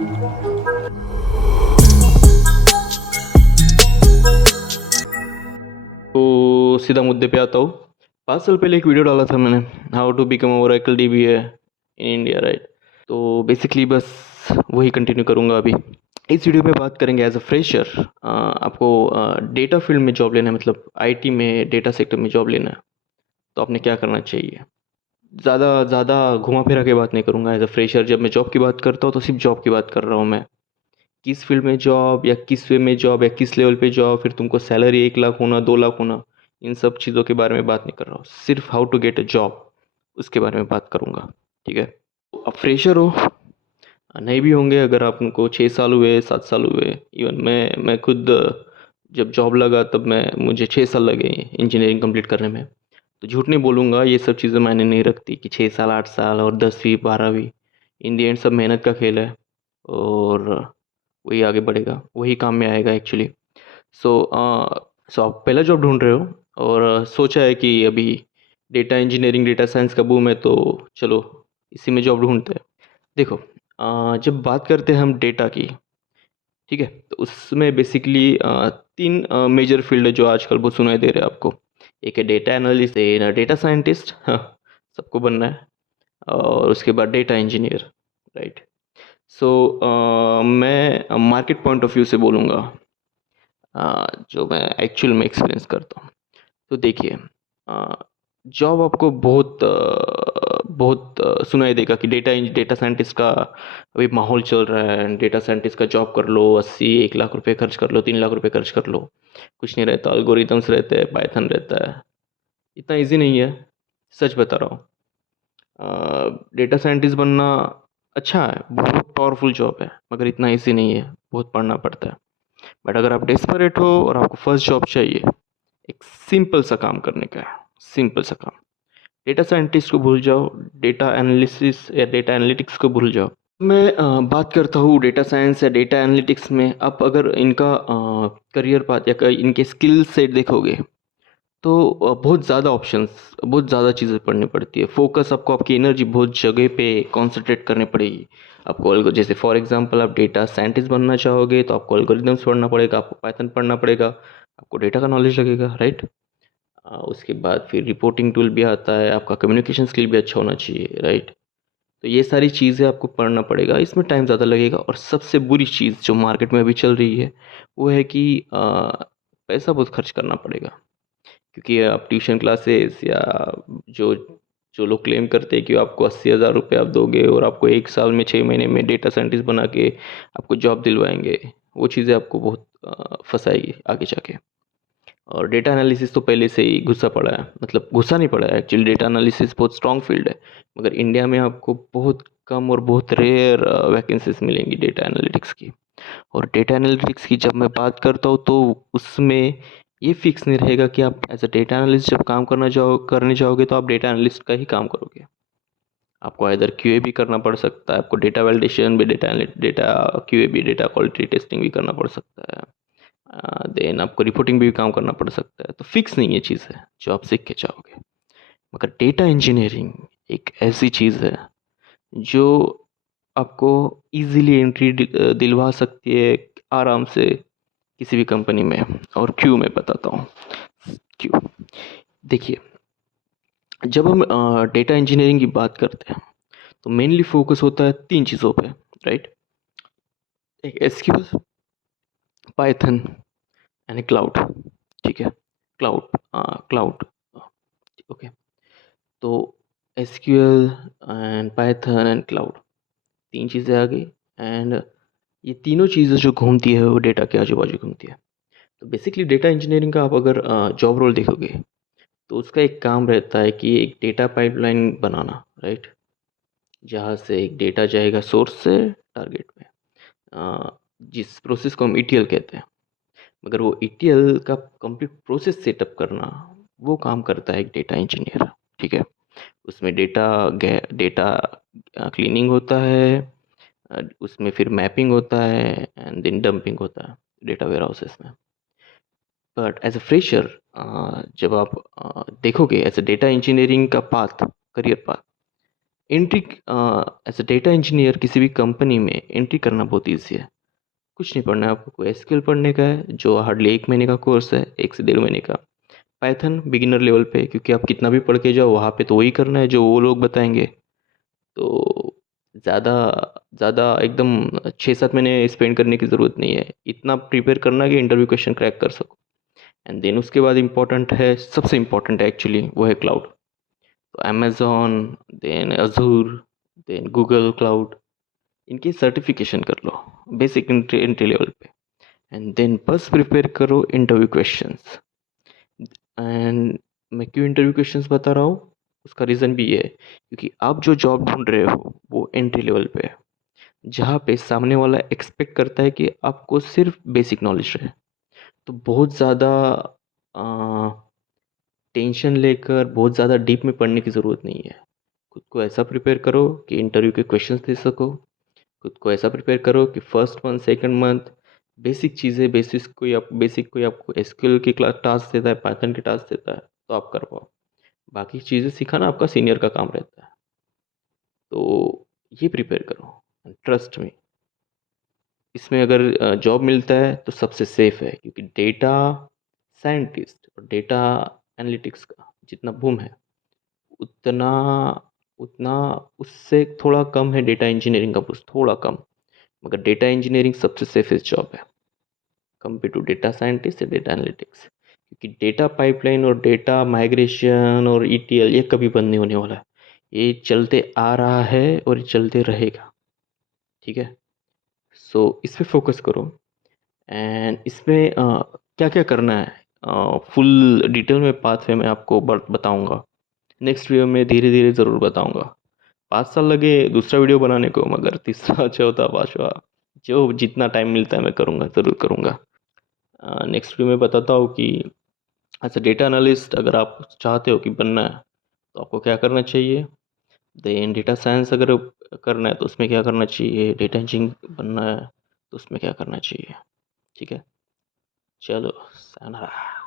तो सीधा मुद्दे पे आता हूँ। 5 साल पहले एक वीडियो डाला था मैंने, how to become a Oracle DBA in India, right? तो बेसिकली बस वही कंटिन्यू करूँगा अभी। इस वीडियो में बात करेंगे एज अ फ्रेशर आपको डेटा फील्ड में जॉब लेना है, मतलब आईटी में डेटा सेक्टर में जॉब लेना है, तो आपने क्या करना चाहिए। ज़्यादा ज़्यादा घुमा फिरा के बात नहीं करूँगा। एज अ फ्रेशर जब मैं जॉब की बात करता हूँ तो सिर्फ जॉब की बात कर रहा हूँ मैं। किस फील्ड में जॉब या किस वे में जॉब या किस लेवल पे जॉब, फिर तुमको सैलरी 1 लाख होना 2 लाख होना, इन सब चीज़ों के बारे में बात नहीं कर रहा हूँ। सिर्फ how to get a job, उसके बारे में बात करूँगा। ठीक है, तो आप फ्रेशर हो, नहीं भी होंगे अगर आपको 6 साल हुए 7 साल हुए। इवन मैं खुद जब जॉब लगा तब मुझे 6 साल लगे इंजीनियरिंग कंप्लीट करने में। तो झूठ नहीं बोलूँगा, ये सब चीज़ें मायने नहीं रखती कि 6 साल 8 साल और 10वीं 12वीं। इन दी एंड सब मेहनत का खेल है, और वही आगे बढ़ेगा, वही काम में आएगा एक्चुअली। सो आप पहला जॉब ढूंढ रहे हो और सोचा है कि अभी डेटा इंजीनियरिंग डेटा साइंस का बूम है, तो चलो इसी में जॉब ढूंढते हैं। देखो, जब बात करते हैं हम डेटा की, ठीक है, तो उसमें बेसिकली 3 मेजर फील्ड है जो आजकल बहुत सुनाई दे रहे हैं आपको। एक है डेटा एनालिस्ट, डेटा साइंटिस्ट, हाँ, सबको बनना है। और उसके बाद डेटा इंजीनियर, राइट? मैं मार्केट पॉइंट ऑफ व्यू से बोलूँगा, जो मैं एक्चुअल में एक्सपीरियंस करता हूँ। तो देखिए, जॉब आपको बहुत सुनाई देगा कि डेटा साइंटिस्ट का अभी माहौल चल रहा है, डेटा साइंटिस्ट का जॉब कर लो, 80 1 लाख रुपए खर्च कर लो, 3 लाख रुपए खर्च कर लो, कुछ नहीं रहता, algorithms रहते हैं, पाइथन रहता है। इतना इजी नहीं है, सच बता रहा हूँ। डेटा साइंटिस्ट बनना अच्छा है, बहुत पावरफुल जॉब है, मगर इतना इजी नहीं है, बहुत पढ़ना पड़ता है। बट अगर आप डेस्परेट हो और आपको फर्स्ट जॉब चाहिए, एक सिंपल सा काम करने का है, सिंपल सा काम। डेटा साइंटिस्ट को भूल जाओ, डेटा एनालिसिस या डेटा एनालिटिक्स को भूल जाओ। मैं बात करता हूँ डेटा साइंस या डेटा एनालिटिक्स में। आप अगर इनका करियर पाथ या इनके स्किल सेट देखोगे, तो बहुत ज़्यादा ऑप्शंस, बहुत ज़्यादा चीज़ें पढ़नी पड़ती है। फोकस आपको, आपकी एनर्जी बहुत जगह पे कॉन्सेंट्रेट करनी पड़ेगी आपको। जैसे फॉर एग्जांपल आप डेटा साइंटिस्ट बनना चाहोगे तो आपको एल्गोरिदम्स पढ़ना पड़ेगा, आपको पाइथन पढ़ना पड़ेगा, आपको डेटा का नॉलेज लगेगा, राइट? उसके बाद फिर रिपोर्टिंग टूल भी आता है, आपका कम्युनिकेशन स्किल भी अच्छा होना चाहिए, राइट? तो ये सारी चीज़ें आपको पढ़ना पड़ेगा, इसमें टाइम ज़्यादा लगेगा। और सबसे बुरी चीज़ जो मार्केट में अभी चल रही है, वो है कि पैसा बहुत खर्च करना पड़ेगा। क्योंकि आप ट्यूशन क्लासेस या जो जो लोग क्लेम करते हैं कि आपको 80,000 रुपये आप दोगे और आपको 1 साल में 6 महीने में डेटा साइंटिस्ट बना के आपको जॉब दिलवाएंगे, वो चीज़ें आपको बहुत फंसाएगी आगे जाके। और डेटा एनालिसिस तो पहले से ही घुसा पड़ा है, मतलब घुसा नहीं पड़ा है एक्चुअली, डेटा एनालिसिस बहुत स्ट्रॉन्ग फील्ड है। मगर इंडिया में आपको बहुत कम और बहुत रेयर वैकेंसीज मिलेंगी डेटा एनालिटिक्स की। और डेटा एनालिटिक्स की जब मैं बात करता हूँ तो उसमें ये फिक्स नहीं रहेगा कि आप एज अ डेटा एनालिस्ट जब काम करने जाओगे तो आप डेटा एनालिस्ट का ही काम करोगे। आपको इधर क्यूए भी करना पड़ सकता है, आपको डेटा वैलिडेशन भी, डेटा क्यूए भी, डेटा क्वालिटी टेस्टिंग भी करना पड़ सकता है। देन आपको रिपोर्टिंग भी काम करना पड़ सकता है। तो फिक्स नहीं ये चीज़ है जो आप सीख के जाओगे। मगर डेटा इंजीनियरिंग एक ऐसी चीज़ है जो आपको इजीली एंट्री दिलवा सकती है आराम से किसी भी कंपनी में। और क्यों, मैं बताता हूँ क्यों। देखिए, जब हम डेटा इंजीनियरिंग की बात करते हैं तो मेनली फोकस होता है 3 चीज़ों पे, राइट? एक एसक्यूएल, पाइथन एंड क्लाउड। ठीक है, क्लाउड, क्लाउड, ओके। तो SQL and Python and cloud, 3 चीज़ें आ गई। एंड ये तीनों चीज़ें जो घूमती है वो डेटा के आजू बाजू घूमती है। तो बेसिकली डेटा इंजीनियरिंग का आप अगर जॉब रोल देखोगे तो उसका एक काम रहता है कि एक डेटा पाइपलाइन बनाना, राइट? जहाँ से एक डेटा जाएगा सोर्स से टारगेट में, जिस प्रोसेस को हम ईटीएल कहते हैं। मगर वो ईटीएल का कंप्लीट प्रोसेस सेटअप करना, वो काम करता है एक डेटा इंजीनियर, ठीक है? उसमें डेटा क्लीनिंग होता है, उसमें फिर मैपिंग होता है एंड देन डंपिंग होता है डेटा वेयर हाउसेस में। बट एज अ फ्रेशर, जब आप देखोगे एज अ डेटा इंजीनियरिंग का path, career path, entry as अ डेटा इंजीनियर किसी भी कंपनी में एंट्री करना बहुत ईजी है। कुछ नहीं पढ़ना है आपको, एसक्यूएल पढ़ने का है जो हार्डली 1 महीने का कोर्स है, 1 से 1.5 महीने का। पाइथन बिगिनर लेवल पे, क्योंकि आप कितना भी पढ़ के जाओ वहाँ पे तो वही करना है जो वो लोग बताएंगे। तो ज़्यादा ज़्यादा एकदम 6-7 महीने स्पेंड करने की ज़रूरत नहीं है, इतना प्रिपेयर करना कि इंटरव्यू क्वेश्चन क्रैक कर सको। एंड देन उसके बाद इम्पोर्टेंट है, सबसे इम्पोर्टेंट है एक्चुअली, वो है क्लाउड। तो Amazon, then Azure, then Google cloud, इनकी सर्टिफिकेशन कर लो बेसिक एंट्री एंट्री लेवल पे। एंड देन बस प्रिपेयर करो इंटरव्यू क्वेश्चंस। एंड मैं क्यों इंटरव्यू क्वेश्चंस बता रहा हूँ, उसका रीज़न भी ये है क्योंकि आप जो जॉब ढूंढ रहे हो वो एंट्री लेवल पे है, जहाँ पे सामने वाला एक्सपेक्ट करता है कि आपको सिर्फ बेसिक नॉलेज रहे। तो बहुत ज़्यादा टेंशन लेकर बहुत ज़्यादा डीप में पढ़ने की ज़रूरत नहीं है। खुद को ऐसा प्रिपेयर करो कि इंटरव्यू के क्वेश्चंस दे सको। खुद को ऐसा प्रिपेयर करो कि first month second month basic चीज़ें, बेसिक कोई आपको एसक्यूएल की क्लास टास्क देता है, पाइथन की टास्क देता है तो आप कर पाओ। बाकी चीज़ें सिखाना आपका सीनियर का काम रहता है। तो ये प्रिपेयर करो, ट्रस्ट मी। इसमें अगर जॉब मिलता है तो सबसे सेफ है, क्योंकि डेटा साइंटिस्ट और डेटा एनालिटिक्स का जितना बूम है उतना उतना उससे थोड़ा कम है डेटा इंजीनियरिंग का बूस्ट, थोड़ा कम। मगर डेटा इंजीनियरिंग सबसे सेफेस्ट जॉब है कंपेयर टू डेटा साइंटिस्ट या डेटा एनालिटिक्स, क्योंकि डेटा पाइपलाइन और डेटा माइग्रेशन और ईटीएल ये कभी बंद नहीं होने वाला है। ये चलते आ रहा है और ये चलते रहेगा। ठीक है, सो इस पे फोकस करो। एंड इसमें क्या क्या करना है फुल डिटेल में पाथ वे मैं आपको बताऊंगा। नेक्स्ट वीडियो में धीरे धीरे ज़रूर बताऊंगा। 5 साल लगे दूसरा वीडियो बनाने को, मगर तीसरा चौथा पाँचवा जो जितना टाइम मिलता है मैं करूँगा, ज़रूर करूँगा। नेक्स्ट वीडियो में बताता हूँ कि एज अ डेटा एनालिस्ट अगर आप चाहते हो कि बनना है तो आपको क्या करना चाहिए। देन डेटा साइंस अगर करना है तो उसमें क्या करना चाहिए, डेटा इंजीनियरिंग बनना है तो उसमें क्या करना चाहिए। ठीक है, चलो, sayonara।